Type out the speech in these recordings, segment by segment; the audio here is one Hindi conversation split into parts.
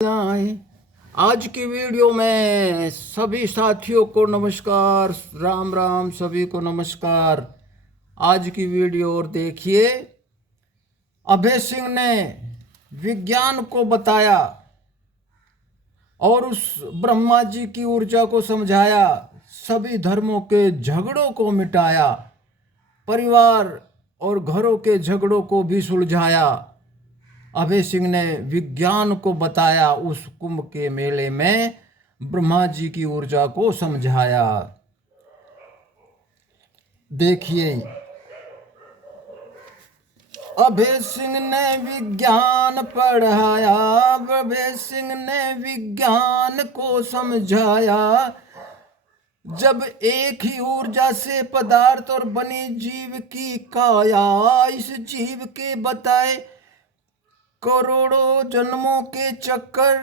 आए। आज की वीडियो में सभी साथियों को नमस्कार, राम राम, सभी को नमस्कार। आज की वीडियो और देखिए। अभय सिंह ने विज्ञान को बताया और उस ब्रह्मा जी की ऊर्जा को समझाया, सभी धर्मों के झगड़ों को मिटाया, परिवार और घरों के झगड़ों को भी सुलझाया। अभय सिंह ने विज्ञान को बताया, उस कुंभ के मेले में ब्रह्मा जी की ऊर्जा को समझाया। देखिए, अभय सिंह ने विज्ञान पढ़ाया, अभय सिंह ने विज्ञान को समझाया। जब एक ही ऊर्जा से पदार्थ और बनी जीव की काया, इस जीव के बताए करोड़ों जन्मों के चक्कर,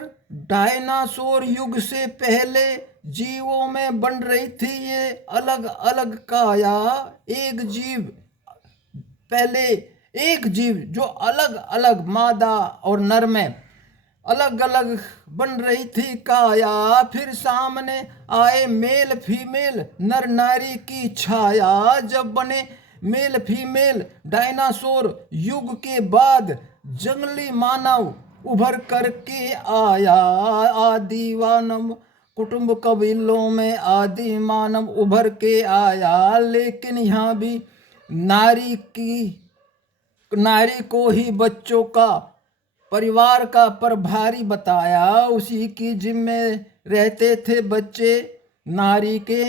डायनासोर युग से पहले जीवों में बन रही थी ये अलग अलग काया। एक जीव पहले एक जीव जो अलग अलग मादा और नर में अलग अलग बन रही थी काया, फिर सामने आए मेल फीमेल नर नारी की छाया। जब बने मेल फीमेल डायनासोर युग के बाद जंगली मानव उभर करके आया। आदि मानव कुटुंब कबीलों में आदि मानव उभर के आया, लेकिन यहाँ भी नारी को ही बच्चों का परिवार का प्रभारी बताया। उसी की जिम्मे रहते थे बच्चे, नारी के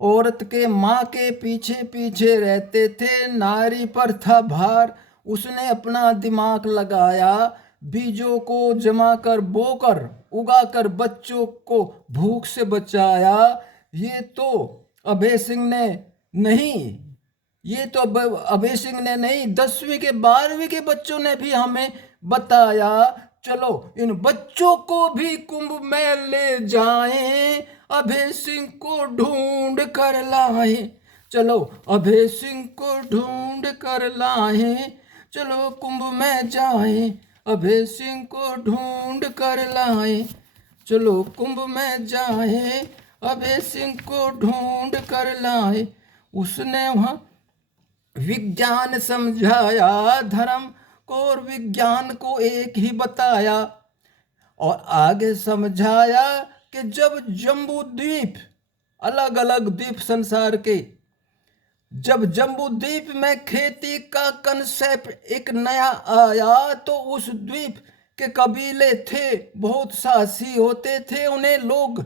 औरत के माँ के पीछे पीछे रहते थे। नारी पर था भार, उसने अपना दिमाग लगाया, बीजों को जमा कर बोकर उगाकर बच्चों को भूख से बचाया। ये तो अभय सिंह ने नहीं ये तो अभय सिंह ने नहीं, 10वीं के 12वीं के बच्चों ने भी हमें बताया। चलो इन बच्चों को भी कुंभ में ले जाएं, अभय सिंह को ढूंढ कर लाएं। चलो अभय सिंह को ढूंढ कर लाएं, चलो कुंभ में जाएं, अभय सिंह को ढूंढ कर लाएं। चलो कुंभ में जाएं, अभय सिंह को ढूंढ कर लाएं। उसने वहाँ विज्ञान समझाया, धर्म को और विज्ञान को एक ही बताया। और आगे समझाया कि जब जम्बू द्वीप, अलग अलग द्वीप संसार के, जब जम्बू द्वीप में खेती का कंसेप्ट एक नया आया, तो उस द्वीप के कबीले थे, बहुत साहसी होते थे, उन्हें लोग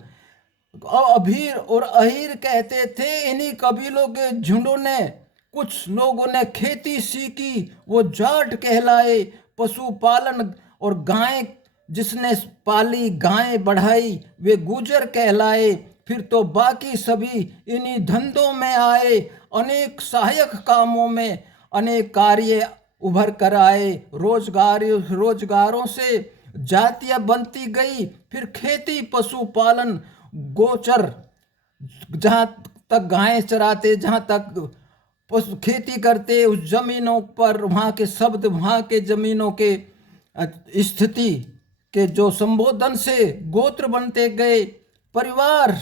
अभीर और अहीर कहते थे। इन्हीं कबीलों के झुंडों ने, कुछ लोगों ने खेती सीखी, वो जाट कहलाए। पशुपालन और गाय जिसने पाली, गाय बढ़ाई, वे गुजर कहलाए। फिर तो बाकी सभी इन्हीं धंधों में आए, अनेक सहायक कामों में अनेक कार्य उभर कर आए। रोजगारों से जातियां बनती गई। फिर खेती, पशुपालन, गोचर, जहाँ तक गायें चराते, जहाँ तक पशु खेती करते, उस जमीनों पर वहाँ के शब्द, वहाँ के जमीनों के स्थिति के जो संबोधन से गोत्र बनते गए, परिवार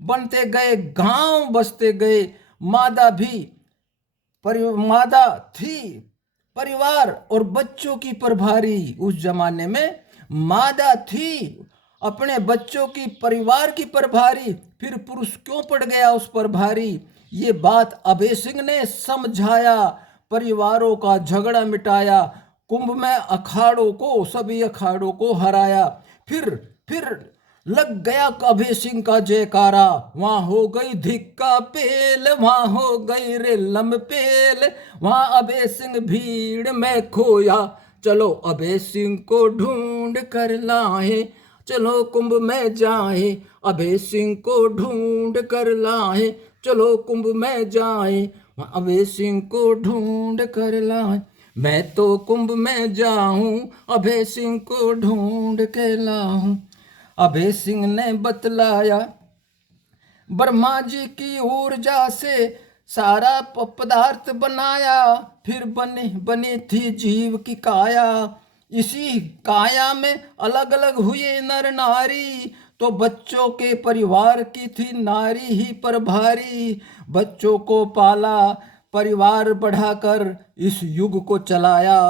बनते गए, गांव बसते गए। मादा थी परिवार और बच्चों की प्रभारी। उस जमाने में मादा थी अपने बच्चों की, परिवार की प्रभारी, फिर पुरुष क्यों पड़ गया उस पर भारी। ये बात अभय सिंह ने समझाया, परिवारों का झगड़ा मिटाया, कुंभ में सभी अखाड़ों को हराया। फिर लग गया अभय सिंह का जयकारा, वहां हो गई धिक्का पेल, वहां हो गई रे लंपेल, वहां अभय सिंह भीड़ में खोया। चलो अभय सिंह को ढूंढ कर लाए, चलो कुंभ में जाए, अभय सिंह को ढूंढ कर लाए, चलो कुंभ में जाए, अभय सिंह को ढूंढ कर लाए। मैं तो कुंभ में जाऊं, अभय सिंह को ढूंढ के लाऊं। अभय सिंह ने बतलाया, ब्रह्मा जी की ऊर्जा से सारा पदार्थ बनाया, फिर बनी थी जीव की काया। इसी काया में अलग अलग हुए नर नारी, तो बच्चों के परिवार की थी नारी ही पर भारी। बच्चों को पाला, परिवार बढ़ाकर इस युग को चलाया।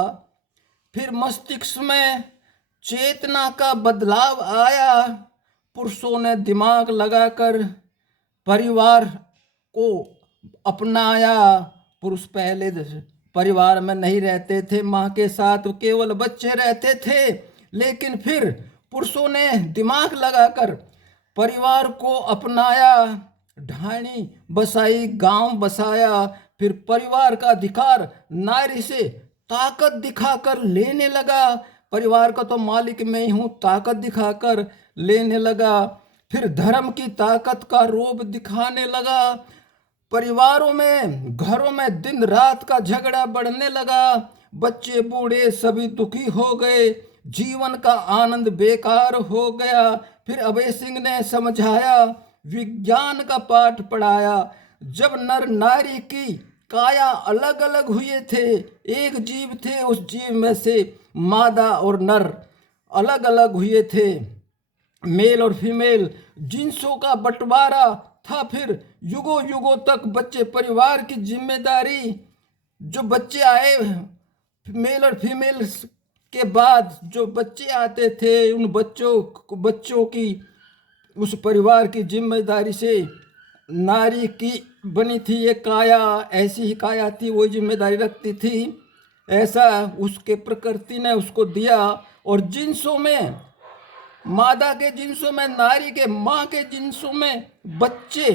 फिर मस्तिष्क में चेतना का बदलाव आया, पुरुषों ने दिमाग लगाकर परिवार को अपनाया। पुरुष पहले परिवार में नहीं रहते थे, माँ के साथ केवल बच्चे रहते थे, लेकिन फिर पुरुषों ने दिमाग लगाकर परिवार को अपनाया, ढाणी बसाई, गांव बसाया। फिर परिवार का अधिकार नारी से ताकत दिखाकर लेने लगा। परिवार का तो मालिक मैं ही हूँ, ताकत दिखाकर लेने लगा। फिर धर्म की ताकत का रोब दिखाने लगा। परिवारों में, घरों में दिन रात का झगड़ा बढ़ने लगा। बच्चे बूढ़े सभी दुखी हो गए, जीवन का आनंद बेकार हो गया। फिर अभय सिंह ने समझाया, विज्ञान का पाठ पढ़ाया। जब नर नारी की काया अलग अलग हुए थे, एक जीव थे, उस जीव में से मादा और नर अलग अलग हुए थे, मेल और फीमेल जिन्सों का बंटवारा था। फिर युगों युगों तक बच्चे परिवार की जिम्मेदारी, जो बच्चे आए मेल और फीमेल के बाद जो बच्चे आते थे, उन बच्चों की उस परिवार की जिम्मेदारी से नारी की बनी थी ये काया। ऐसी ही काया थी, वही जिम्मेदारी रखती थी, ऐसा उसके प्रकृति ने उसको दिया। और जिन्सों में, मादा के जिन्सों में नारी के, माँ के जिन्सों में बच्चे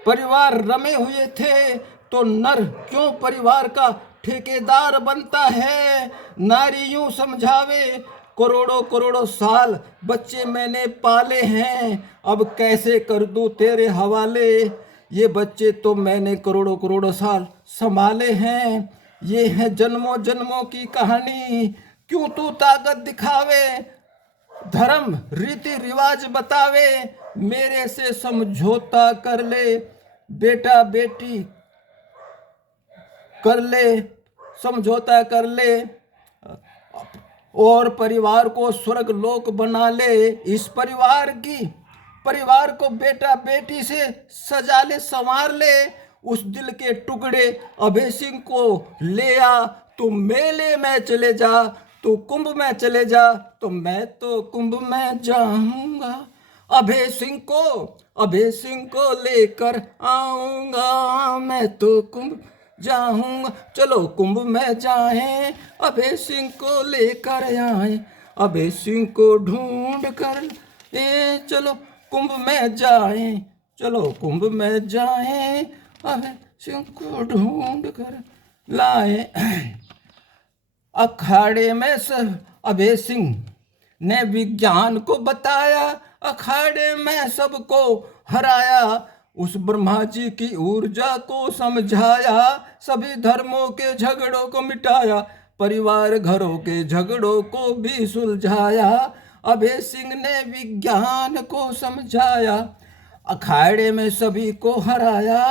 परिवार रमे हुए थे। तो नर क्यों परिवार का ठेकेदार बनता है? नारी यूं समझावे, करोड़ों करोड़ों साल बच्चे मैंने पाले हैं, अब कैसे कर दूं तेरे हवाले। ये बच्चे तो मैंने करोड़ों करोड़ों साल संभाले हैं, ये है जन्मों जन्मों की कहानी। क्यों तू ताकत दिखावे, धर्म रीति रिवाज बतावे, मेरे से समझौता कर ले, बेटा बेटी कर ले, समझौता कर ले, और परिवार को स्वर्ग लोक बना ले। इस परिवार को बेटा बेटी से सजा ले, संवार ले। उस दिल के टुकड़े अभय सिंह को ले आ, तू मेले में चले जा, तू कुंभ में चले जा, तो मैं तो कुंभ में जाऊंगा। अभय सिंह को लेकर आऊंगा, मैं तो कुंभ जाऊंगा। चलो कुंभ में जाएं, अभय सिंह को लेकर आए, अभय सिंह को ढूंढ कर चलो कुंभ में जाएं, चलो कुंभ में जाएं, अभय सिंह को ढूंढ कर लाए। अखाड़े में अभय सिंह ने विज्ञान को बताया, अखाड़े में सबको हराया। उस ब्रह्मा जी की ऊर्जा को समझाया, सभी धर्मों के झगड़ों को मिटाया, परिवार घरों के झगड़ों को भी सुलझाया। अभय सिंह ने विज्ञान को समझाया, अखाड़े में सभी को हराया।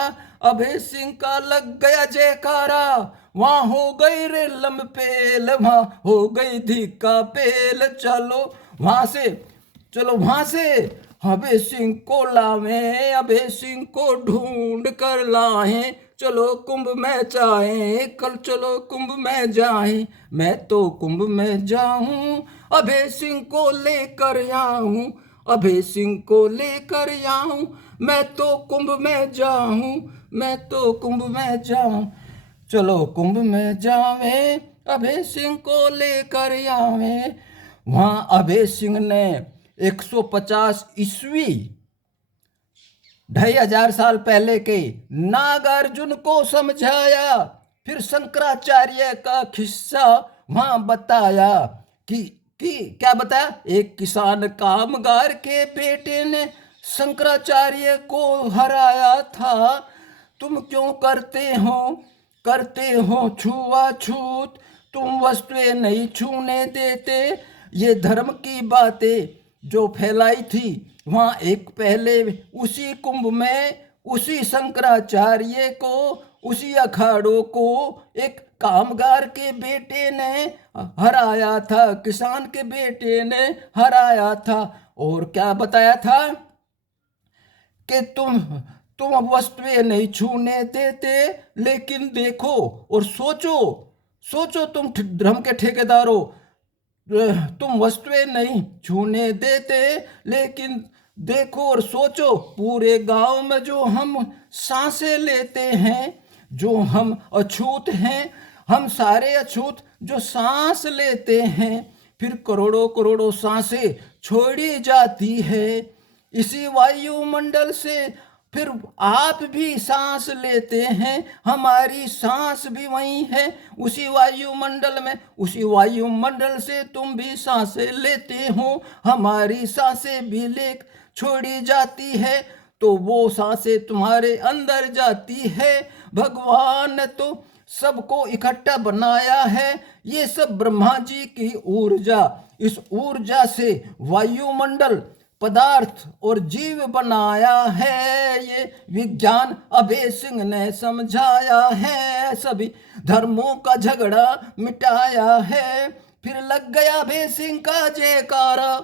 अभय सिंह का लग गया जयकारा, वहां हो गई रे लमपेल, वहां हो गई धिक्का पेल। चलो वहां से अभय सिंह को लावें, अभय सिंह को ढूंढ कर लाएं। चलो कुंभ में जाएं, कल चलो कुंभ में जाएं, मैं तो कुंभ में जाऊं, अभय सिंह को लेकर आऊं, अभय सिंह को लेकर आऊं, मैं तो कुंभ में जाऊं, मैं तो कुंभ में जाऊं। चलो कुंभ में जावें, अभय सिंह को लेकर आवें। वहां अभय सिंह ने 150 ईस्वी 2500 साल पहले के नागार्जुन को समझाया। फिर शंकराचार्य का किस्सा वहां बताया कि क्या बताया, एक किसान कामगार के बेटे ने शंकराचार्य को हराया था। तुम क्यों करते हो छुआछूत, तुम वस्तुएं नहीं छूने देते। ये धर्म की बातें जो फैलाई थी वहां एक पहले उसी कुंभ में, उसी शंकराचार्य को, उसी अखाड़ों को एक कामगार के बेटे ने हराया था, किसान के बेटे ने हराया था। और क्या बताया था कि तुम वस्तुएं नहीं छूने देते, लेकिन देखो और सोचो, सोचो तुम धर्म के ठेकेदारों, तुम वस्तुएं नहीं छूने देते, लेकिन देखो और सोचो पूरे गांव में जो हम सांसें लेते हैं, जो हम अछूत हैं, हम सारे अछूत जो सांस लेते हैं, फिर करोड़ों करोड़ों सांसें छोड़ी जाती है इसी वायुमंडल से। फिर आप भी सांस लेते हैं, हमारी सांस भी वही है उसी वायुमंडल में, उसी वायुमंडल से तुम भी सांसें लेते हो, हमारी सांसें भी ले छोड़ी जाती है, तो वो सांसें तुम्हारे अंदर जाती है। भगवान ने तो सबको इकट्ठा बनाया है, ये सब ब्रह्मा जी की ऊर्जा, इस ऊर्जा से वायुमंडल, पदार्थ और जीव बनाया है। ये विज्ञान अभय सिंह ने समझाया है, सभी धर्मों का झगड़ा मिटाया है। फिर लग गया अभय सिंह का जयकारा,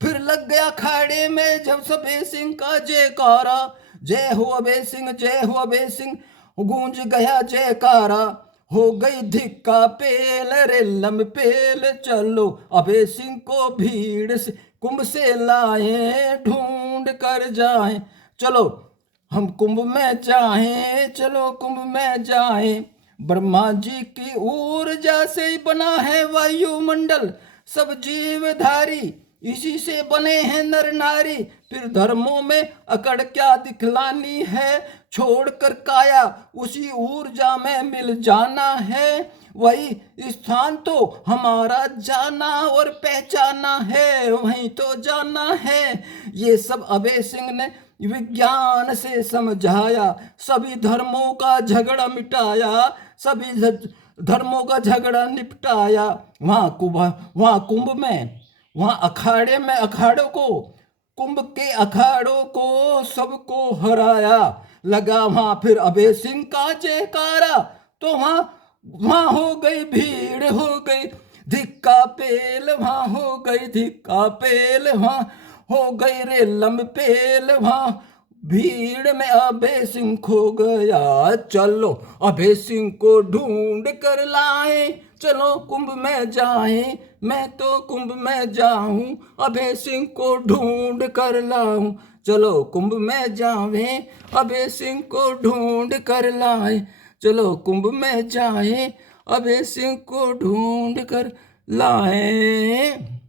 फिर लग गया खाड़े में जब अभय सिंह का जयकारा। जय हो अभय सिंह, जय हो अभय सिंह, गूंज गया जयकारा। हो गई धिक्का पेल रे लम पेल, चलो अभय सिंह को भीड़ से कुंभ से लाए, ढूंढ कर जाएं। चलो हम कुंभ में जाएं, चलो कुंभ में जाएं। ब्रह्मा जी की ऊर्जा से ही बना है वायुमंडल, सब जीवधारी इसी से बने हैं नर नारी। फिर धर्मों में अकड़ क्या दिखलानी है, छोड़कर काया उसी ऊर्जा में मिल जाना है। वही स्थान तो हमारा जाना और पहचाना है, वहीं तो जाना है। ये सब अभय सिंह ने विज्ञान से समझाया, सभी धर्मों का झगड़ा मिटाया, सभी धर्मों का झगड़ा निपटाया। वहाँ कुंभ में, वहाँ अखाड़े में अखाड़ों को, कुंभ के अखाड़ों को सबको हराया। लगा वहाँ फिर अभय सिंह का जयकारा, तो वहाँ हो गई भीड़, हो गई धिक्का पेल, वहाँ हो गई धिक्का पेल, वहाँ हो गई रे लम पेल, वहाँ भीड़ में अभय सिंह खो गया। चलो अभय सिंह को ढूंढ कर लाए, चलो कुंभ में जाएं, मैं तो कुंभ में जाऊं, अभय सिंह को ढूंढ कर लाऊं। चलो कुंभ में जावें, अभय सिंह को ढूंढ कर लाए, चलो कुंभ में जाएं, अभय सिंह को ढूंढ कर लाएं।